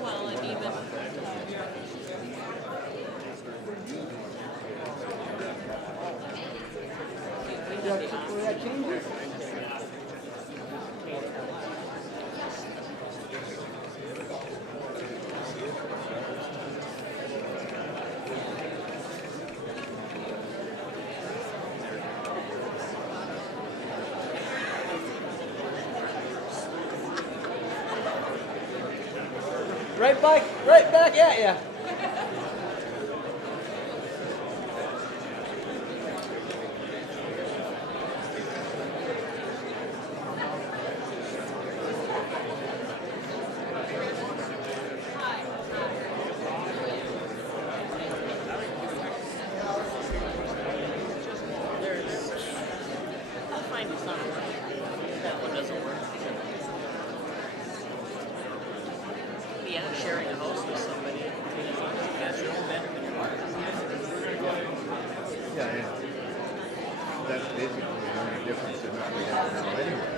Well, and even right back at ya. I'll find you something. That one doesn't work. Yeah, sharing a house with somebody. As long as you got your own bedroom in your apartment. Yeah. That's basically the only difference in what we have now anyway.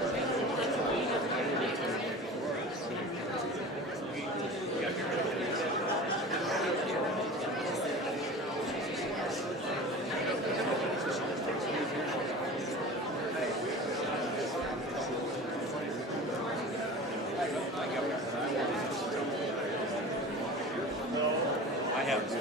I have to.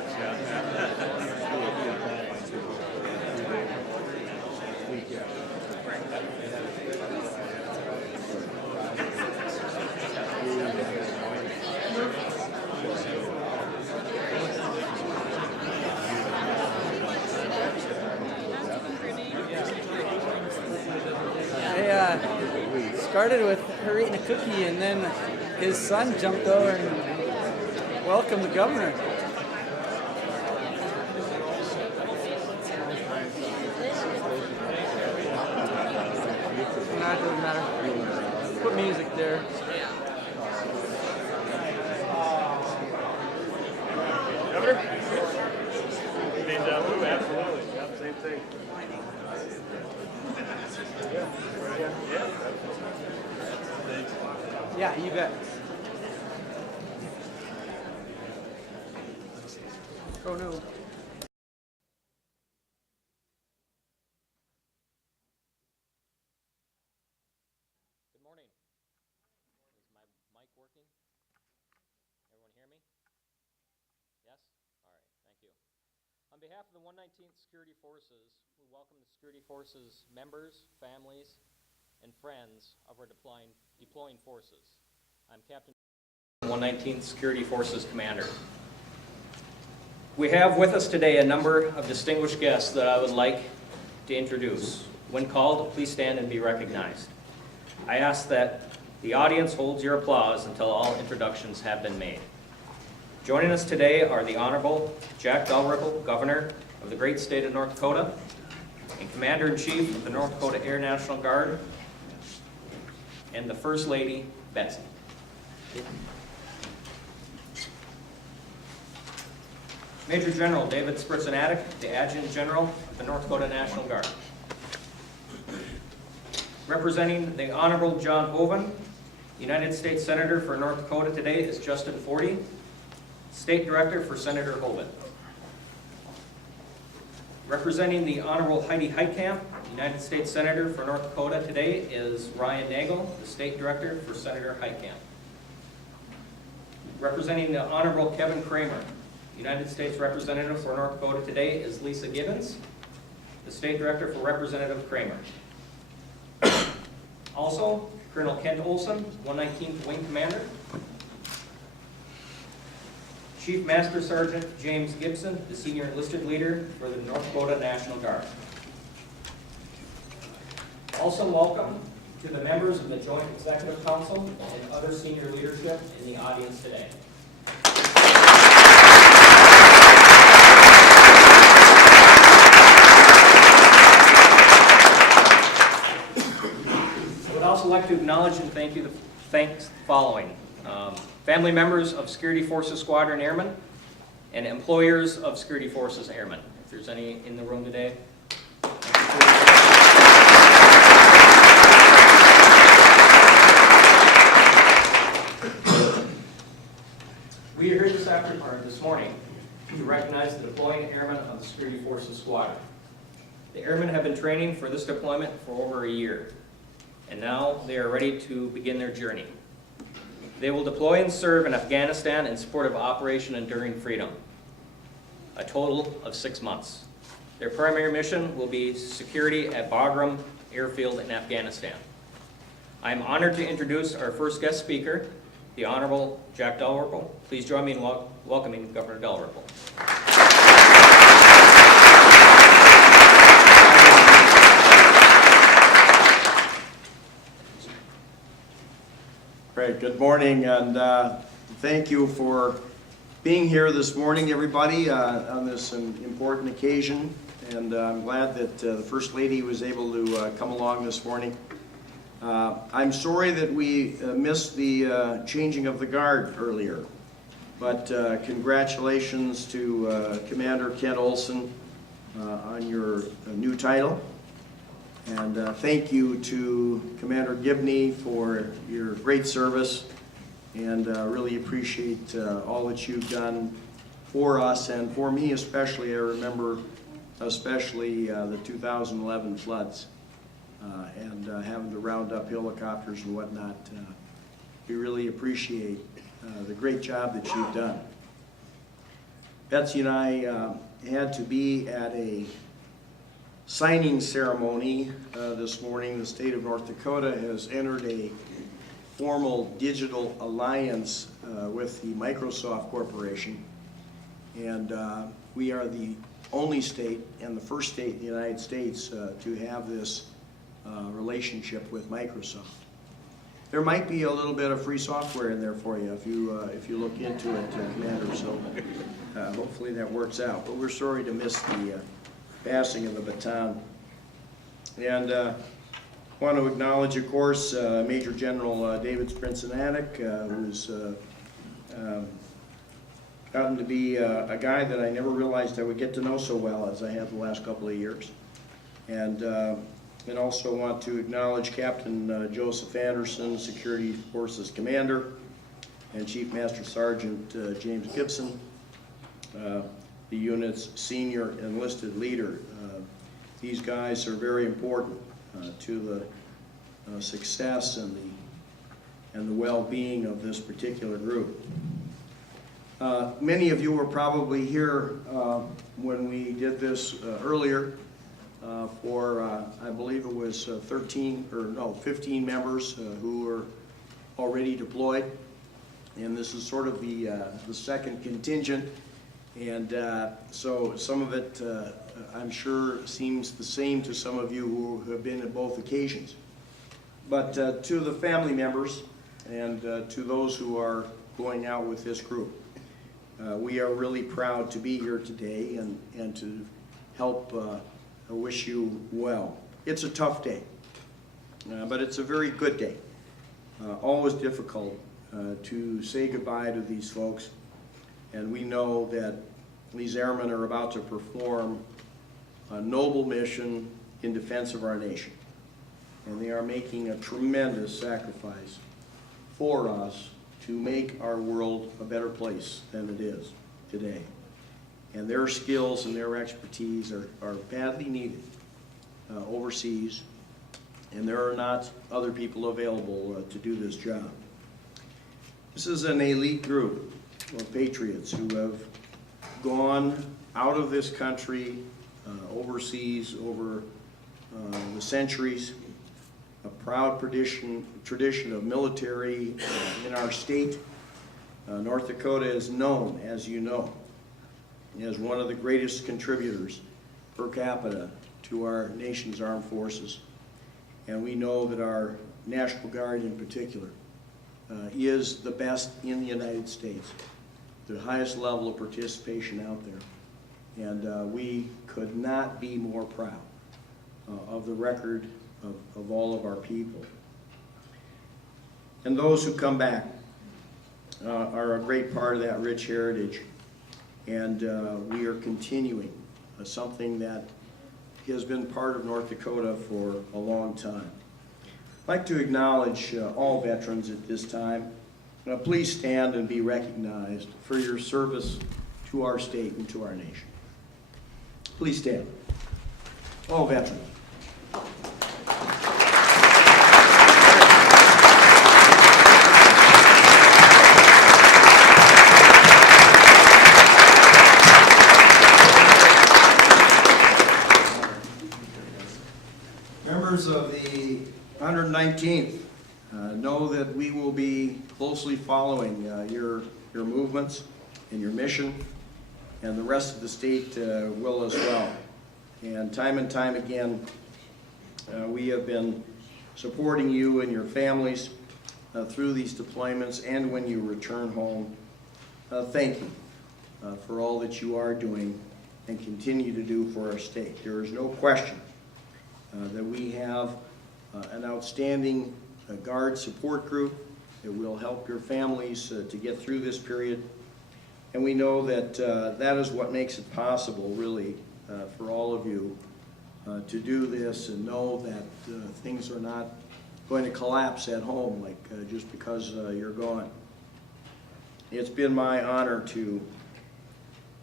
They started with her eating a cookie, and then his son jumped over and welcomed the governor. Nah, it doesn't matter. Put music there. Governor? Deja vu, absolutely. Yeah, same thing. Yeah. Yeah, you bet. Oh no. Good morning. Is my mic working? Everyone hear me? Yes? All right, thank you. On behalf of the 119th Security Forces, we welcome the Security Forces members, families, and friends of our deploying forces. I'm Captain 119th Security Forces Commander. We have with us today a number of distinguished guests that I would like to introduce. When called, please stand and be recognized. I ask that the audience holds your applause until all introductions have been made. Joining us today are the Honorable Jack Dalrymple, Governor of the great state of North Dakota, and Commander-in-Chief of the North Dakota Air National Guard, and the First Lady, Betsy. Major General David Spritzanatic, the Adjutant General of the North Dakota National Guard. Representing the Honorable John Hoven, United States Senator for North Dakota today is Justin Forty, State Director for Senator Hoven. Representing the Honorable Heidi Heitkamp, United States Senator for North Dakota today is Ryan Nagel, the State Director for Senator Heitkamp. Representing the Honorable Kevin Kramer, United States Representative for North Dakota today is Lisa Gibbons, the State Director for Representative Kramer. Also, Colonel Kent Olson, 119th Wing Commander. Chief Master Sergeant James Gibson, the Senior Enlisted Leader for the North Dakota National Guard. Also welcome to the members of the Joint Executive Council and other senior leadership in the audience today. I would also like to acknowledge and thank you. Thanks following. Family members of Security Forces Squadron Airmen and employers of Security Forces Airmen. If there's any in the room today. I Forces Squadron. The Airmen have been training for this deployment for over a year, and now they are ready to begin their journey. They will deploy and serve in Afghanistan in support of Operation Enduring Freedom, a total of 6 months. Their primary mission will be security at Bagram Airfield in Afghanistan. I am honored to introduce our first guest speaker, the Honorable Jack Dalrymple. Please join me in welcoming Governor Dalrymple. Great, good morning, and thank you for being here this morning, everybody, on this important occasion. And I'm glad that the First Lady was able to come along this morning. I'm sorry that we missed the changing of the guard earlier, but congratulations to Commander Kent Olson on your new title. And thank you to Commander Gibney for your great service, and really appreciate all that you've done for us and for me especially. I remember especially the 2011 floods and having to round up helicopters and whatnot. We really appreciate the great job that you've done. Betsy and I had to be at a signing ceremony this morning. The state of North Dakota has entered a formal digital alliance with the Microsoft Corporation, and we are the only state and the first state in the United States to have this relationship with Microsoft. There might be a little bit of free software in there for you if you look into it, Commander, so hopefully that works out. But we're sorry to miss the passing of the baton. And want to acknowledge, of course, Major General David Sprincenatic, who's gotten to be a guy that I never realized I would get to know so well as I have the last couple of years. And also want to acknowledge Captain Joseph Anderson, Security Forces Commander, and Chief Master Sergeant James Gibson, the unit's senior enlisted leader. These guys are very important to the success and the well-being of this particular group. Many of you were probably here when we did this earlier for I believe it was 15 members who were already deployed, and this is sort of the second contingent. And so some of it, I'm sure, seems the same to some of you who have been at both occasions. But to the family members and to those who are going out with this group, we are really proud to be here today and to help wish you well. It's a tough day, but it's a very good day. Always difficult to say goodbye to these folks. And we know that these airmen are about to perform a noble mission in defense of our nation. And they are making a tremendous sacrifice for us to make our world a better place than it is today. And their skills and their expertise are badly needed overseas, and there are not other people available to do this job. This is an elite group of patriots who have gone out of this country overseas over the centuries, a proud tradition of military in our state. North Dakota is known, as you know, as one of the greatest contributors per capita to our nation's armed forces. And we know that our National Guard in particular is the best in the United States, the highest level of participation out there. And we could not be more proud of the record of all of our people. And those who come back are a great part of that rich heritage. And we are continuing something that has been part of North Dakota for a long time. I'd like to acknowledge all veterans at this time. Please stand and be recognized for your service to our state and to our nation. Please stand. All veterans. Members of the 119th, know that we will be closely following your movements and your mission, and the rest of the state will as well. And time again, we have been supporting you and your families through these deployments and when you return home. Thank you for all that you are doing and continue to do for our state. There is no question that we have an outstanding Guard support group that will help your families to get through this period. And we know that that is what makes it possible, really, for all of you to do this and know that things are not going to collapse at home like just because you're gone. It's been my honor to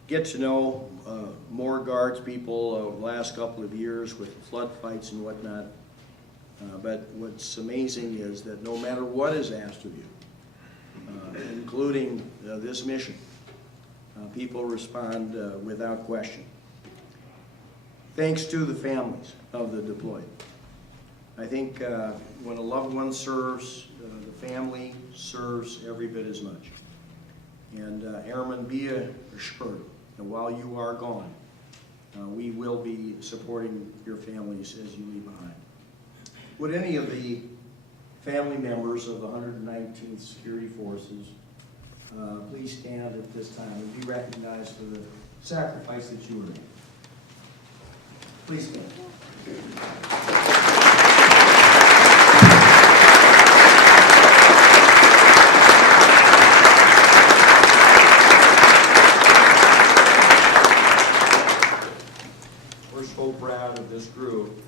get to know more Guards people over the last couple of years with flood fights and whatnot. But what's amazing is that no matter what is asked of you, including this mission, people respond without question. Thanks to the families of the deployed. I think when a loved one serves, the family serves every bit as much. And Airmen, be assured that while you are gone, we will be supporting your families as you leave behind. Would any of the family members of the 119th Security Forces please stand at this time and be recognized for the sacrifice that you were made? Please stand. We're so proud of this group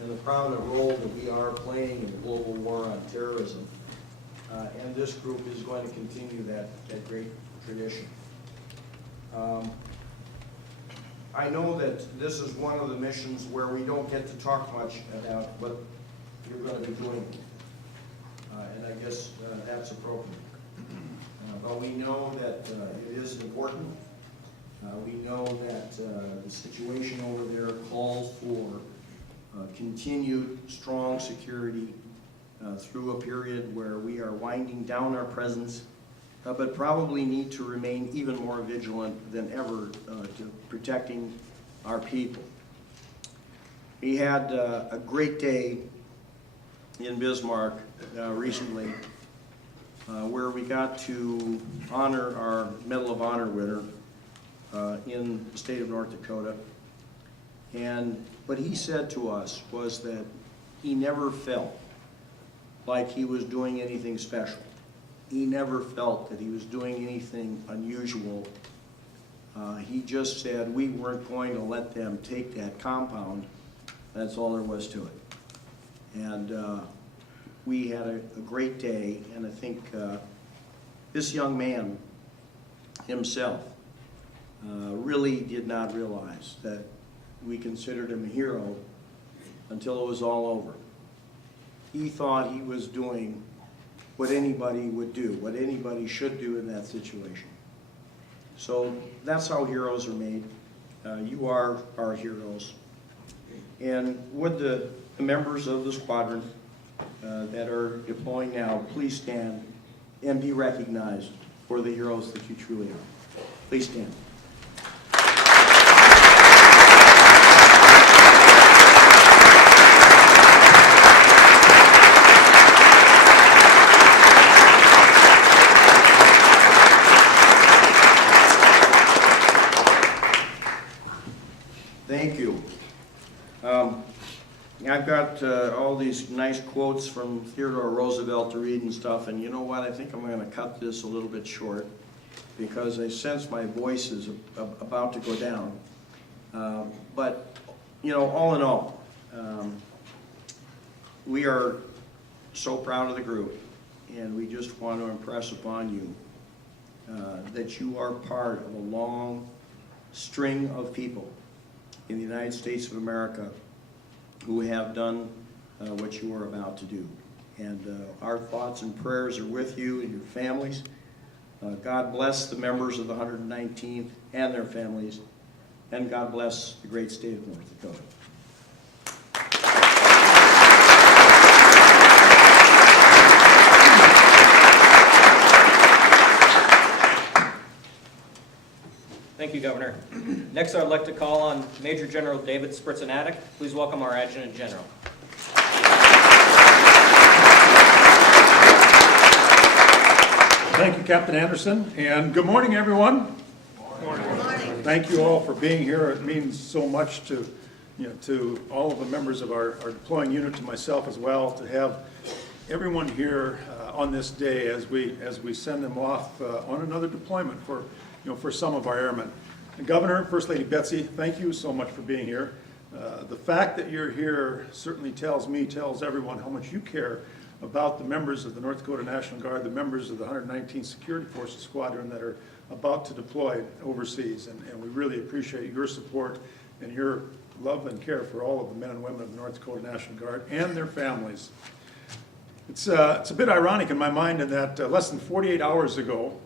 and the prominent role that we are playing in the global war on terrorism. And this group is going to continue that great tradition. I know that this is one of the missions where we don't get to talk much about what you're going to be doing. And I guess that's appropriate. But we know that it is important. We know that the situation over there calls for continued strong security through a period where we are winding down our presence, but probably need to remain even more vigilant than ever to protecting our people. We had a great day in Bismarck recently where we got to honor our Medal of Honor winner in the state of North Dakota. And what he said to us was that he never felt like he was doing anything special. He never felt that he was doing anything unusual. He just said we weren't going to let them take that compound. That's all there was to it. And we had a great day, and I think this young man himself really did not realize that we considered him a hero until it was all over. He thought he was doing what anybody would do, what anybody should do in that situation. So that's how heroes are made. You are our heroes. And would the members of the squadron that are deploying now please stand and be recognized for the heroes that you truly are. Please stand. Thank you. I've got all these nice quotes from Theodore Roosevelt to read and stuff, and you know what? I think I'm going to cut this a little bit short because I sense my voice is about to go down. But, you know, all in all, we are so proud of the group, and we just want to impress upon you that you are part of a long string of people in the United States of America who have done what you are about to do. And our thoughts and prayers are with you and your families. God bless the members of the 119th and their families, and God bless the great state of North Dakota. Thank you, Governor. Next, I'd like to call on Major General David Spritzanatic. Please welcome our Adjutant General. Thank you, Captain Anderson, and good morning, everyone. Good morning. Thank you all for being here. It means so much to, to all of the members of our deploying unit, to myself as well, to have everyone here on this day as we send them off on another deployment for some of our airmen. And Governor, First Lady Betsy, thank you so much for being here. The fact that you're here certainly tells everyone how much you care about the members of the North Dakota National Guard, the members of the 119th Security Forces Squadron that are about to deploy overseas. And we really appreciate your support and your love and care for all of the men and women of the North Dakota National Guard and their families. It's a bit ironic in my mind in that less than 48 hours ago,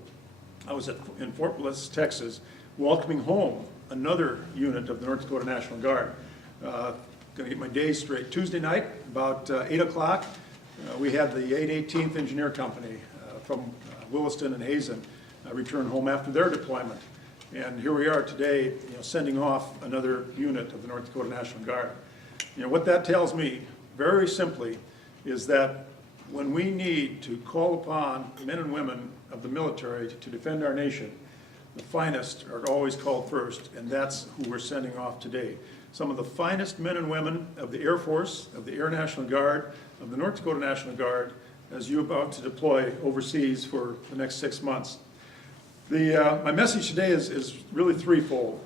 I was in Fort Bliss, Texas, welcoming home another unit of the North Dakota National Guard. Going to get my days straight. Tuesday night, about 8 o'clock, we had the 818th Engineer Company from Williston and Hazen return home after their deployment. And here we are today, sending off another unit of the North Dakota National Guard. What that tells me, very simply, is that when we need to call upon men and women of the military to defend our nation, the finest are always called first, and that's who we're sending off today. Some of the finest men and women of the Air Force, of the Air National Guard, of the North Dakota National Guard, as you're about to deploy overseas for the next 6 months. My message today is really threefold.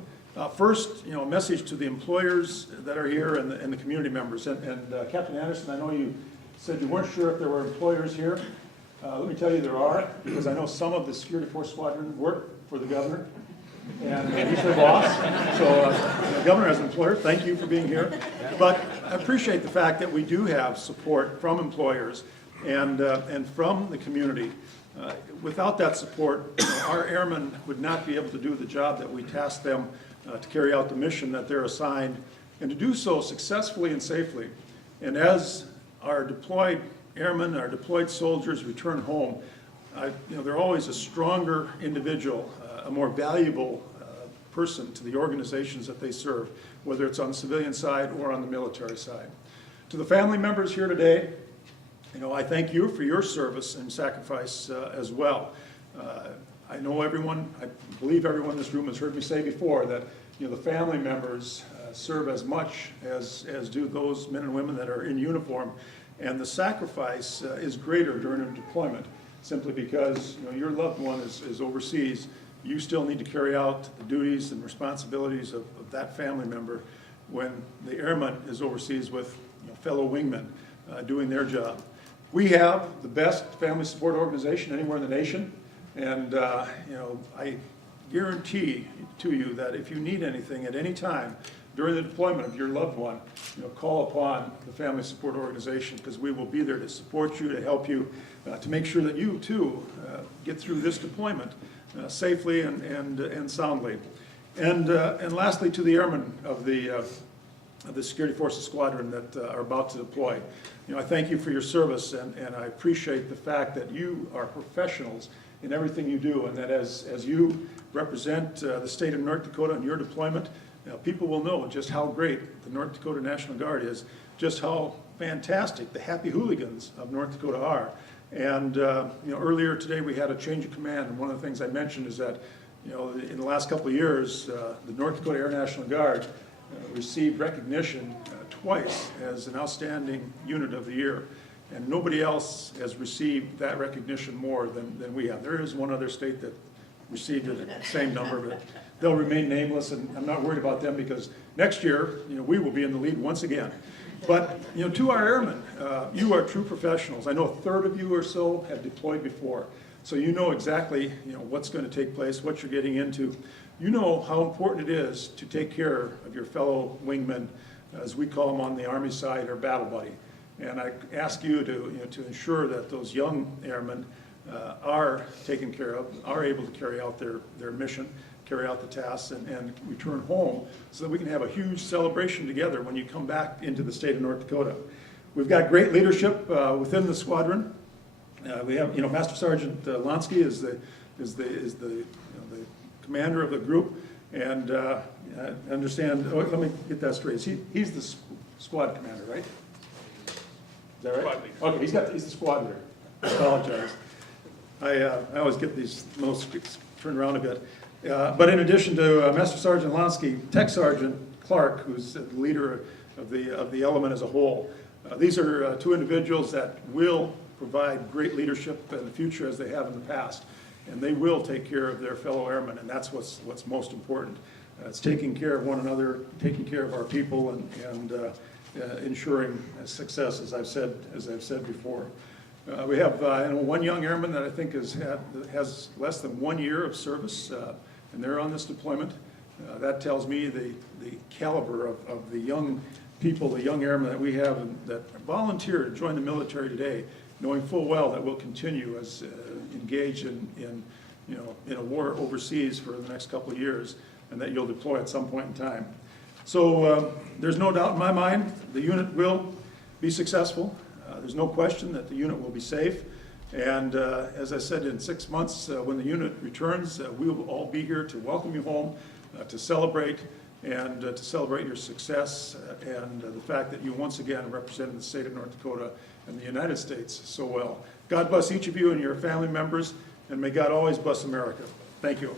First, a message to the employers that are here and the community members. And Captain Anderson, I know you said you weren't sure if there were employers here. Let me tell you there are, because I know some of the Security Forces Squadron work for the governor, and he's their boss. So the governor as an employer, thank you for being here. But I appreciate the fact that we do have support from employers and from the community. Without that support, our airmen would not be able to do the job that we task them to carry out the mission that they're assigned, and to do so successfully and safely. And as our deployed airmen, our deployed soldiers return home, they're always a stronger individual, a more valuable person to the organizations that they serve, whether it's on the civilian side or on the military side. To the family members here today, I thank you for your service and sacrifice as well. I know everyone, I believe everyone in this room has heard me say before that the family members serve as much as do those men and women that are in uniform, and the sacrifice is greater during a deployment, simply because your loved one is overseas. You still need to carry out the duties and responsibilities of that family member when the airman is overseas with fellow wingmen doing their job. We have the best family support organization anywhere in the nation, and I guarantee to you that if you need anything at any time during the deployment of your loved one, call upon the family support organization, because we will be there to support you, to help you, to make sure that you too get through this deployment safely and soundly. And lastly, to the airmen of the Security Forces Squadron that are about to deploy, I thank you for your service, and I appreciate the fact that you are professionals in everything you do, and that as you represent the state of North Dakota in your deployment, people will know just how great the North Dakota National Guard is, just how fantastic the happy hooligans of North Dakota are. And earlier today we had a change of command, and one of the things I mentioned is that in the last couple of years, the North Dakota Air National Guard received recognition twice as an outstanding unit of the year, and nobody else has received that recognition more than we have. There is one other state that received it at the same number, but they'll remain nameless, and I'm not worried about them, because next year we will be in the lead once again. But to our airmen, you are true professionals. I know a third of you or so have deployed before, so you know exactly what's going to take place, what you're getting into. you know how important it is to take care of your fellow wingmen, as we call them on the Army side, or battle buddy. And I ask you to ensure that those young airmen are taken care of, are able to carry out their mission, carry out the tasks, and return home, so that we can have a huge celebration together when you come back into the state of North Dakota. We've got great leadership within the squadron. We have, Master Sergeant Lonsky is the commander of the group, and I understand. Oh, let me get that straight. He's the squad commander, right? Is that right? Squad leader. Okay, he's the squad leader. I apologize. I always get these notes turned around a bit. But in addition to Master Sergeant Lonsky, Tech Sergeant Clark, who's the leader of the element as a whole. These are two individuals that will provide great leadership in the future as they have in the past. And they will take care of their fellow airmen, and that's what's most important. It's taking care of one another, taking care of our people, and ensuring success, as I've said before. We have one young airman that I think has less than 1 year of service, and they're on this deployment. That tells me the caliber of the young people, the young airmen that we have that volunteer to join the military today, knowing full well that we'll continue as engaged in a war overseas for the next couple of years, and that you'll deploy at some point in time. So there's no doubt in my mind the unit will be successful. There's no question that the unit will be safe. And as I said, in 6 months, when the unit returns, we will all be here to welcome you home, to celebrate, and to celebrate your success and the fact that you once again represented the state of North Dakota and the United States so well. God bless each of you and your family members, and may God always bless America. Thank you.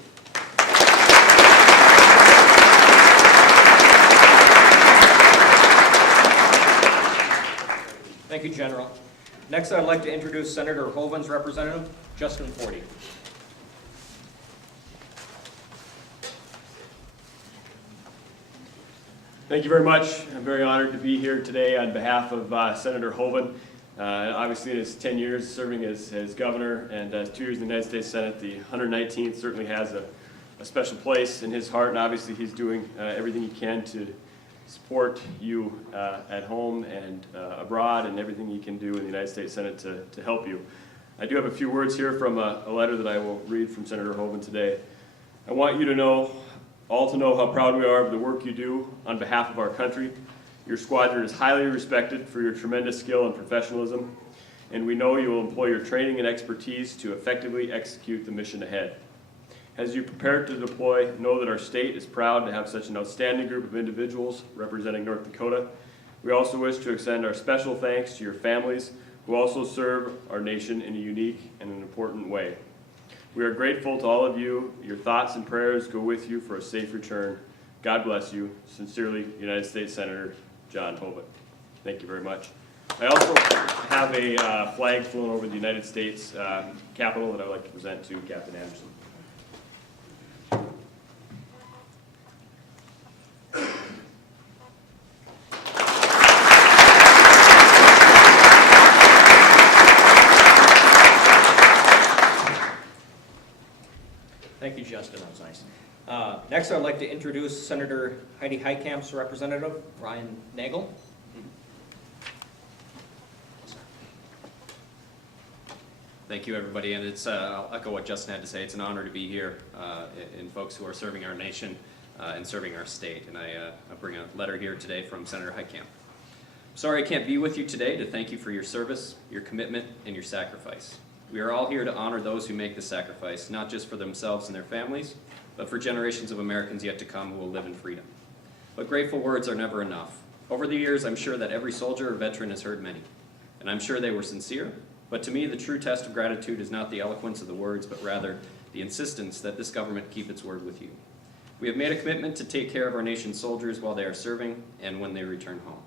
Thank you, General. Next, I'd like to introduce Senator Hovind's representative, Justin Forty. Thank you very much. I'm very honored to be here today on behalf of Senator Hovind. Obviously, in his 10 years serving as governor and 2 years in the United States Senate, the 119th certainly has a special place in his heart, and obviously he's doing everything he can to support you at home and abroad, and everything he can do in the United States Senate to help you. I do have a few words here from a letter that I will read from Senator Hovind today. I want you to know, all to know how proud we are of the work you do on behalf of our country. Your squadron is highly respected for your tremendous skill and professionalism, and we know you will employ your training and expertise to effectively execute the mission ahead. As you prepare to deploy, know that our state is proud to have such an outstanding group of individuals representing North Dakota. We also wish to extend our special thanks to your families who also serve our nation in a unique and an important way. We are grateful to all of you. Your thoughts and prayers go with you for a safe return. God bless you. Sincerely, United States Senator John Hovind. Thank you very much. I also have a flag flown over the United States Capitol that I would like to present to Captain Anderson. Thank you, Justin. That was nice. Next, I'd like to introduce Senator Heidi Heitkamp's representative, Ryan Nagel. Thank you, everybody, and I'll echo what Justin had to say. It's an honor to be here in folks who are serving our nation and serving our state. And I bring a letter here today from Senator Heitkamp. Sorry I can't be with you today to thank you for your service, your commitment, and your sacrifice. We are all here to honor those who make the sacrifice, not just for themselves and their families, but for generations of Americans yet to come who will live in freedom. But grateful words are never enough. Over the years, I'm sure that every soldier or veteran has heard many, and I'm sure they were sincere. But to me, the true test of gratitude is not the eloquence of the words, but rather the insistence that this government keep its word with you. We have made a commitment to take care of our nation's soldiers while they are serving and when they return home.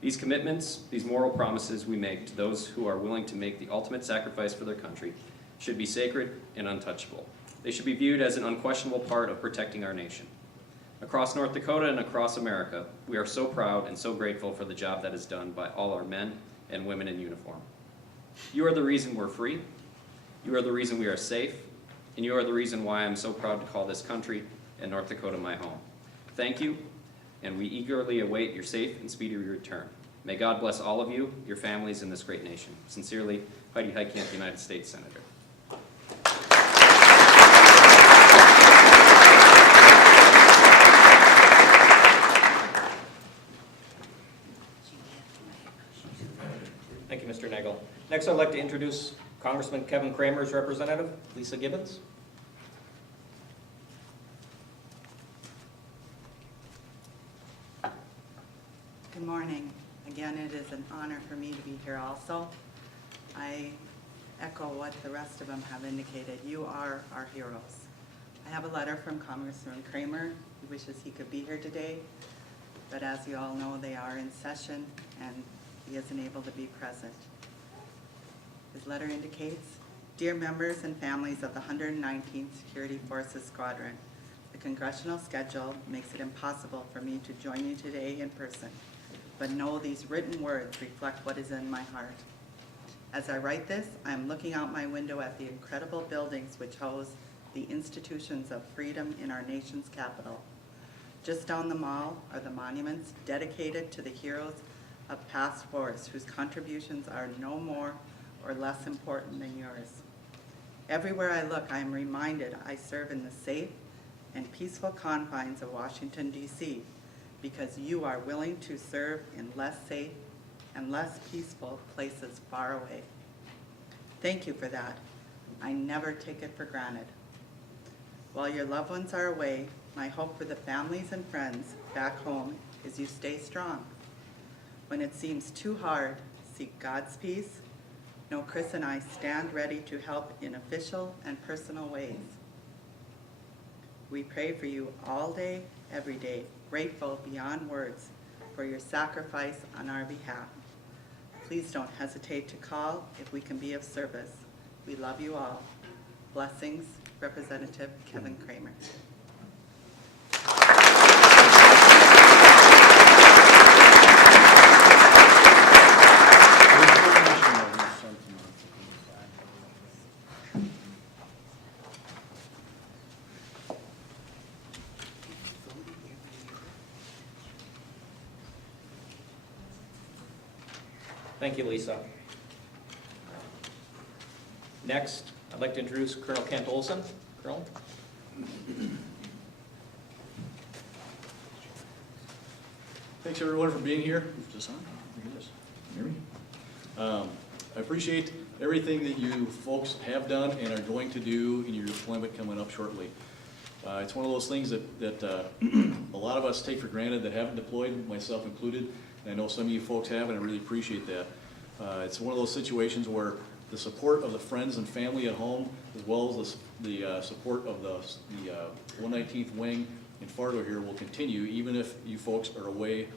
These commitments, these moral promises we make to those who are willing to make the ultimate sacrifice for their country should be sacred and untouchable. They should be viewed as an unquestionable part of protecting our nation. Across North Dakota and across America, we are so proud and so grateful for the job that is done by all our men and women in uniform. You are the reason we're free, you are the reason we are safe, and you are the reason why I'm so proud to call this country and North Dakota my home. Thank you, and we eagerly await your safe and speedy return. May God bless all of you, your families, and this great nation. Sincerely, Heidi Heitkamp, United States Senator. Thank you, Mr. Nagel. Next, I'd like to introduce Congressman Kevin Kramer's representative, Lisa Gibbons. Good morning. Again, it is an honor for me to be here also. I echo what the rest of them have indicated. You are our heroes. I have a letter from Congressman Kramer. He wishes he could be here today, but as you all know, they are in session and he isn't able to be present. His letter indicates, "Dear members and families of the 119th Security Forces Squadron, the congressional schedule makes it impossible for me to join you today in person, but know these written words reflect what is in my heart. As I write this, I am looking out my window at the incredible buildings which house the institutions of freedom in our nation's capital. Just down the mall are the monuments dedicated to the heroes of past wars whose contributions are no more or less important than yours. Everywhere I look, I am reminded I serve in the safe and peaceful confines of Washington, D.C., because you are willing to serve in less safe and less peaceful places far away. Thank you for that. I never take it for granted. While your loved ones are away, my hope for the families and friends back home is you stay strong. When it seems too hard, seek God's peace. Know Chris and I stand ready to help in official and personal ways. We pray for you all day, every day, grateful beyond words for your sacrifice on our behalf. Please don't hesitate to call if we can be of service. We love you all. Blessings, Representative Kevin Kramer." Thank you, Lisa. Next, I'd like to introduce Colonel Kent Olson. Colonel. Thanks everyone for being here. Is this on? Yes. Hear me? I appreciate everything that you folks have done and are going to do in your deployment coming up shortly. It's one of those things that a lot of us take for granted that haven't deployed, myself included, and I know some of you folks have, and I really appreciate that. It's one of those situations where the support of the friends and family at home, as well as the support of the 119th Wing in Fargo here will continue, even if you folks are away,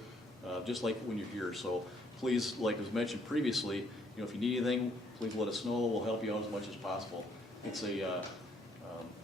just like when you're here. So please, like was mentioned previously, if you need anything, please let us know. We'll help you out as much as possible. It's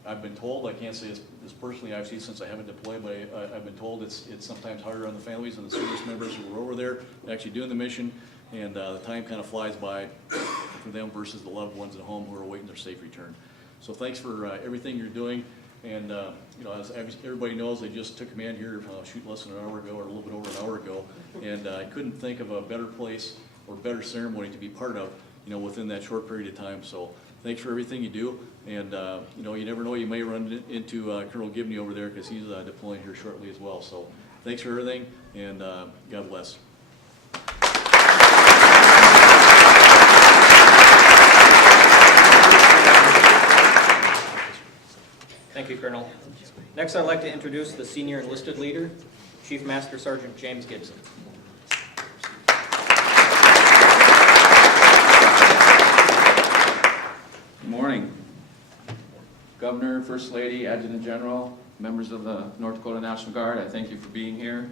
I've been told, I can't say this personally, actually, since I haven't deployed, but I've been told it's sometimes harder on the families and the service members who are over there actually doing the mission, and the time kind of flies by for them versus the loved ones at home who are awaiting their safe return. So thanks for everything you're doing, and as everybody knows, they just took command here less than an hour ago, or a little bit over an hour ago, and I couldn't think of a better place or better ceremony to be part of, within that short period of time. So thanks for everything you do, and you never know, you may run into Colonel Gibney over there because he's deploying here shortly as well. So thanks for everything, and God bless. Thank you, Colonel. Next, I'd like to introduce the senior enlisted leader, Chief Master Sergeant James Gibson. Good morning. Governor, First Lady, Adjutant General, members of the North Dakota National Guard, I thank you for being here.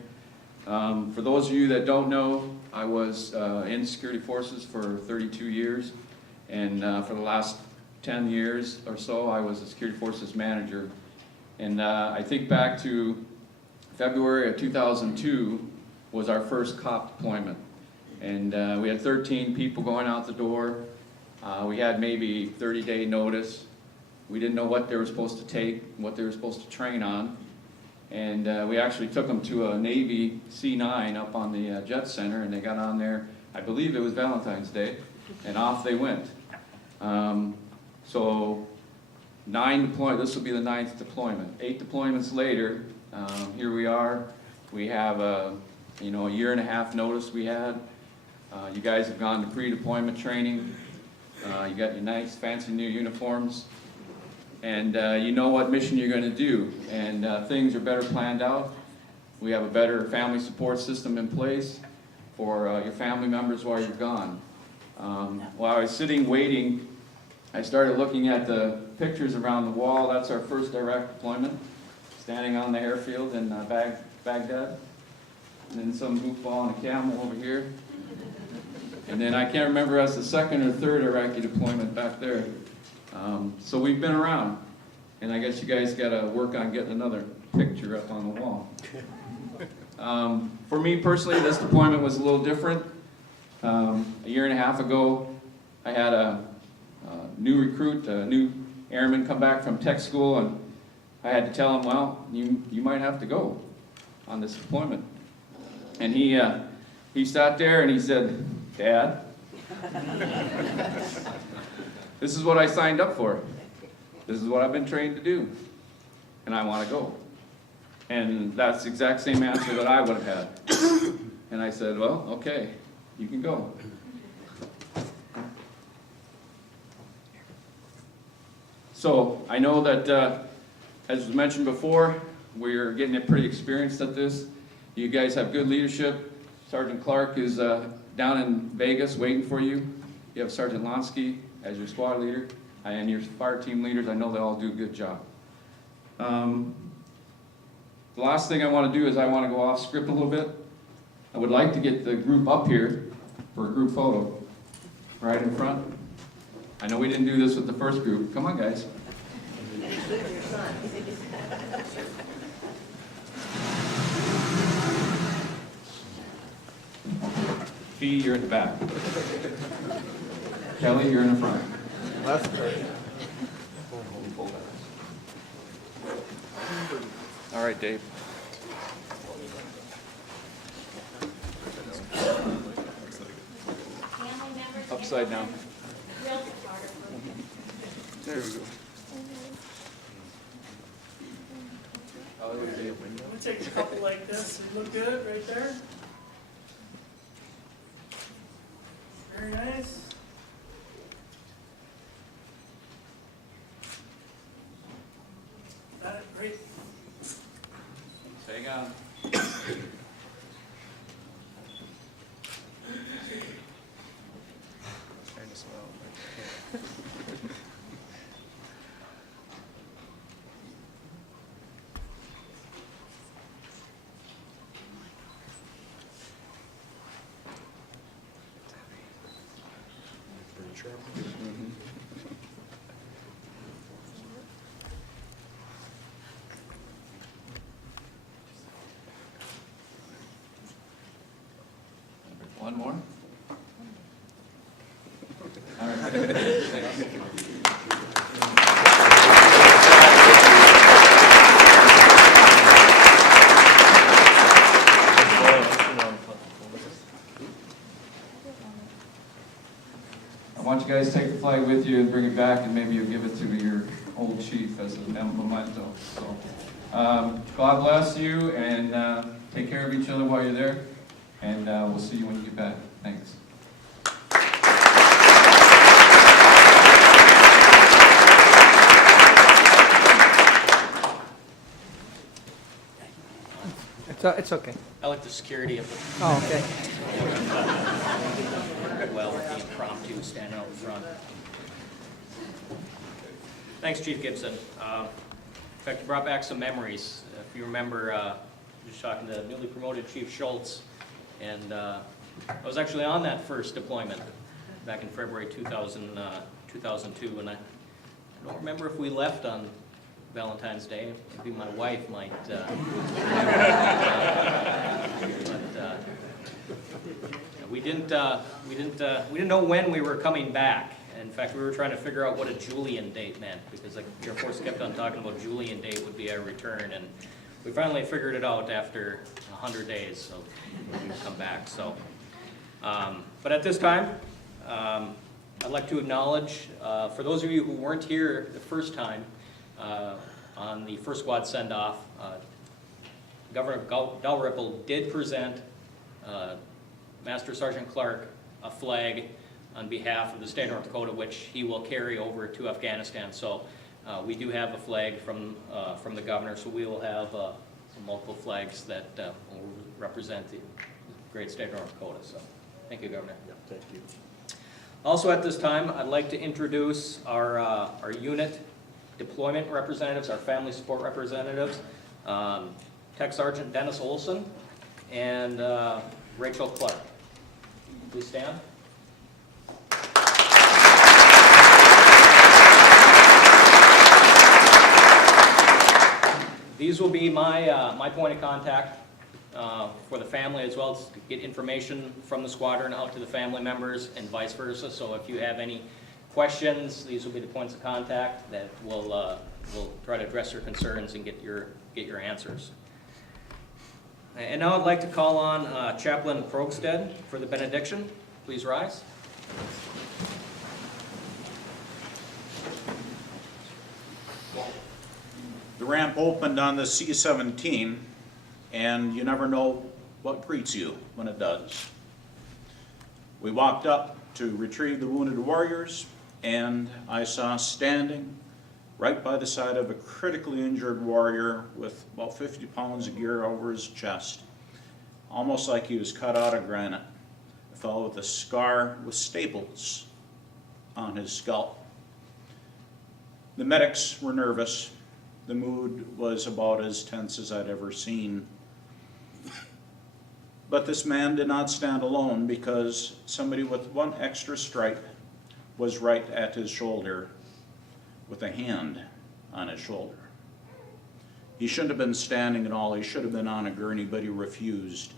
For those of you that don't know, I was in Security Forces for 32 years, and for the last 10 years or so, I was a Security Forces manager. And I think back to February of 2002 was our first COP deployment. And we had 13 people going out the door. We had maybe 30-day notice. We didn't know what they were supposed to take, what they were supposed to train on. And we actually took them to a Navy C-9 up on the Jet Center, and they got on there, I believe it was Valentine's Day, and off they went. So 9 deployments, this will be the 9th deployment. 8 deployments later, here we are. We have a year and a half notice we had. You guys have gone to pre-deployment training. You got your nice fancy new uniforms. And you know what mission you're going to do. And things are better planned out. We have a better family support system in place for your family members while you're gone. While I was sitting waiting, I started looking at the pictures around the wall. That's our first direct deployment, standing on the airfield in Baghdad. And then some goofball and a camel over here. And then I can't remember us the second or third Iraqi deployment back there. So we've been around. And I guess you guys got to work on getting another picture up on the wall. For me personally, this deployment was a little different. A year and a half ago, I had a new recruit, a new airman come back from tech school, and I had to tell him, well, you might have to go on this deployment. And he sat there and he said, Dad, this is what I signed up for. This is what I've been trained to do, and I want to go. And that's the exact same answer that I would have had. And I said, well, okay, you can go. So I know that, as was mentioned before, we're getting pretty experienced at this. You guys have good leadership. Sergeant Clark is down in Vegas waiting for you. You have Sergeant Lonsky as your squad leader, and your fire team leaders. I know they all do a good job. The last thing I want to do is I want to go off script a little bit. I would like to get the group up here for a group photo, right in front. I know we didn't do this with the first group. Come on, guys. Fee, you're in the back. Kelly, you're in the front. All right, Dave. Upside down. There we go. We'll take a couple like this. You look good right there. Very nice. Got it, great. Hang on. Trying to smell. One more. All right. I want you guys to take the flag with you and bring it back, and maybe you'll give it to your old chief as a memento. So, God bless you, and take care of each other while you're there. And we'll see you when you get back. Thanks. It's okay. I like the security of it. Oh, okay. Well, with the impromptu standing out front. Thanks, Chief Gibson. In fact, you brought back some memories. If you remember, just talking to newly promoted Chief Schultz, and I was actually on that first deployment back in February 2002, and I don't remember if we left on Valentine's Day. Maybe my wife might. We didn't know when we were coming back. In fact, we were trying to figure out what a Julian date meant, because the Air Force kept on talking about Julian date would be our return, and we finally figured it out after 100 days of when we come back. So, but at this time, I'd like to acknowledge, for those of you who weren't here the first time on the first squad send-off, Governor Dalrymple did present Master Sergeant Clark a flag on behalf of the state of North Dakota, which he will carry over to Afghanistan. So we do have a flag from the governor, so we will have multiple flags that will represent the great state of North Dakota. So thank you, Governor. Yeah, thank you. Also at this time, I'd like to introduce our unit deployment representatives, our family support representatives, Tech Sergeant Dennis Olson and Rachel Clark. Please stand. These will be my point of contact for the family, as well as to get information from the squadron out to the family members and vice versa. So if you have any questions, these will be the points of contact that will try to address your concerns and get your answers. And now I'd like to call on Chaplain Krogstead for the benediction. Please rise. The ramp opened on the C-17, and you never know what greets you when it does. We walked up to retrieve the wounded warriors, and I saw standing right by the side of a critically injured warrior with about 50 pounds of gear over his chest, almost like he was cut out of granite. A fellow with a scar with staples on his scalp. The medics were nervous. The mood was about as tense as I'd ever seen. But this man did not stand alone, because somebody with one extra stripe was right at his shoulder with a hand on his shoulder. He shouldn't have been standing at all. He should have been on a gurney, but he refused,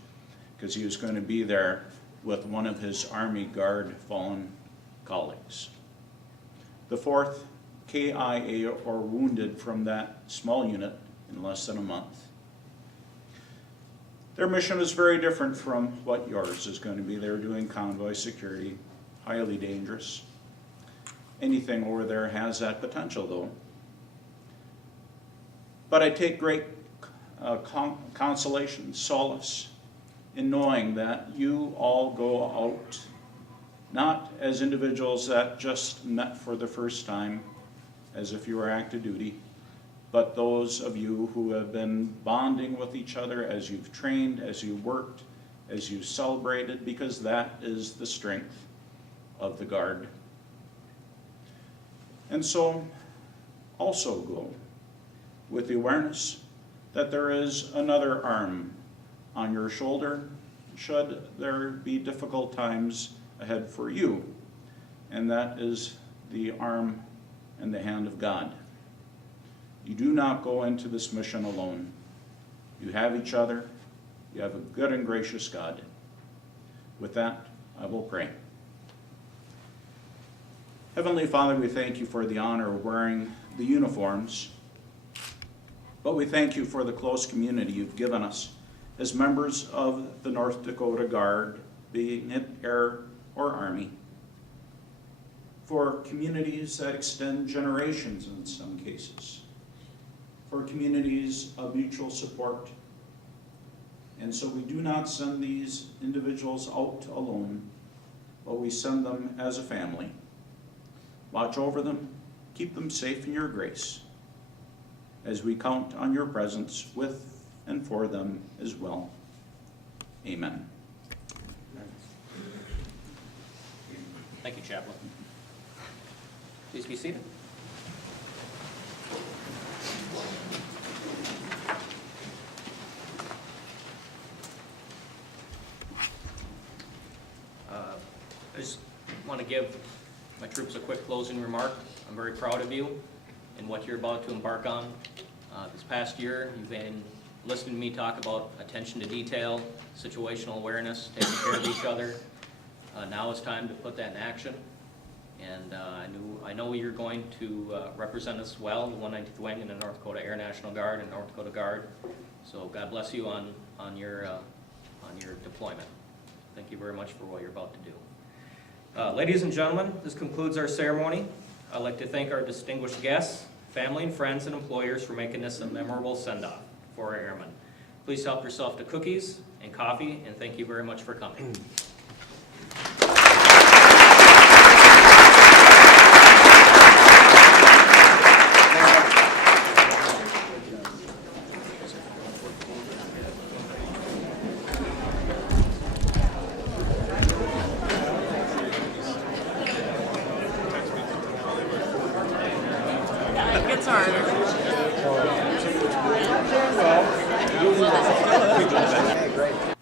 because he was going to be there with one of his Army Guard fallen colleagues. The 4th KIA are wounded from that small unit in less than a month. Their mission is very different from what yours is going to be. They're doing convoy security, highly dangerous. Anything over there has that potential, though. But I take great consolation, solace, in knowing that you all go out, not as individuals that just met for the first time, as if you were active duty, but those of you who have been bonding with each other as you've trained, as you worked, as you celebrated, because that is the strength of the Guard. And so, also go with the awareness that there is another arm on your shoulder should there be difficult times ahead for you, and that is the arm and the hand of God. You do not go into this mission alone. You have each other. You have a good and gracious God. With that, I will pray. Heavenly Father, we thank you for the honor of wearing the uniforms, but we thank you for the close community you've given us as members of the North Dakota Guard, being it Air or Army, for communities that extend generations in some cases, for communities of mutual support. And so we do not send these individuals out alone, but we send them as a family. Watch over them, keep them safe in your grace, as we count on your presence with and for them as well. Amen. Thank you, Chaplain. Please be seated. I just want to give my troops a quick closing remark. I'm very proud of you and what you're about to embark on. This past year, you've been listening to me talk about attention to detail, situational awareness, taking care of each other. Now it's time to put that in action. And I know you're going to represent us well, the 119th Wing and the North Dakota Air National Guard and North Dakota Guard. So God bless you on your deployment. Thank you very much for what you're about to do. Ladies and gentlemen, this concludes our ceremony. I'd like to thank our distinguished guests, family and friends and employers for making this a memorable send-off for our airmen. Please help yourself to cookies and coffee, and thank you very much for coming. It's harder. Hey, great.